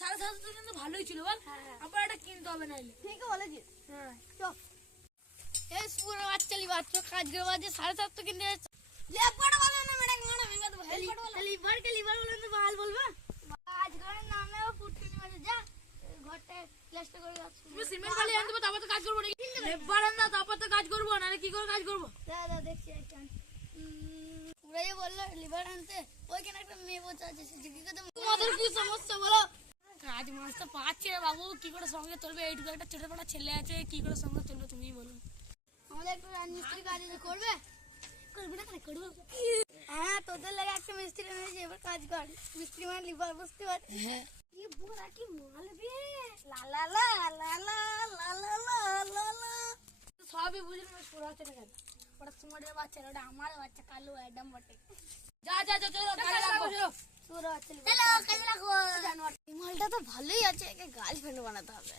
7,500 কিন্তু ভালোই ছিল বল। আবার এটা কিনতে হবে নাইলে। ঠিক বলেছিস। হ্যাঁ চল এই পুরো বাচ্চা বাচ্চা কাজ করে বাজে 7,500 কিনতে যাচ্ছে। লেপড় বলে না ম্যাডাম মানা ভেঙে দেবো। হেলপড় বলে লিভার বলে তো ভাল বলবা। কাজ করার নামে ও ফুটকিনি মাঝে যা ঘরটা প্লাস্টার করে যাচ্ছে। তুমি সিমেন্ট বালি আনতে হবে তারপর তো কাজ করবো নাকি? লেবার আন না তারপর তো কাজ করবো না কি করে কাজ করবো? দাদা দেখছি একটা পুরাই বললো লিভার আনতে ওইখানে একটা মেয়ে বসে আছে সে কি কথা তোমাদের কি সমস্যা বলো? কাজ মাস তো পাচ্ছি রে বাবু, কি করে সঙ্গে চলবে? এইটুকু একটা ছোটখাটো ছেলে আছে, কি করে সঙ্গে চলবে তুমিই বলো। আমাদের একটা রাজমিস্ত্রি কাজ করবে করবে না কেন? করবো। হ্যাঁ তোদের লাগে একটা মিস্ত্রি এনেছি এবার কাজ কর মিস্ত্রি মানে লিভার বুঝতে পারছিস হ্যাঁ কি বুড়া কি মালবে লা লা লা লা লা লা লা লা লা লা সবই বুঝলি না, শুরু হচ্ছে না কেন? ওটা তোমাদের বাচ্চা না, ওটা আমার বাচ্চা, কালো একদম বটে। যা যা যা চলো কাজে লাগো। চলো কাজে রাখো মালটা তো ভালোই আছে একে গার্লফ্রেন্ড বানাতে হবে।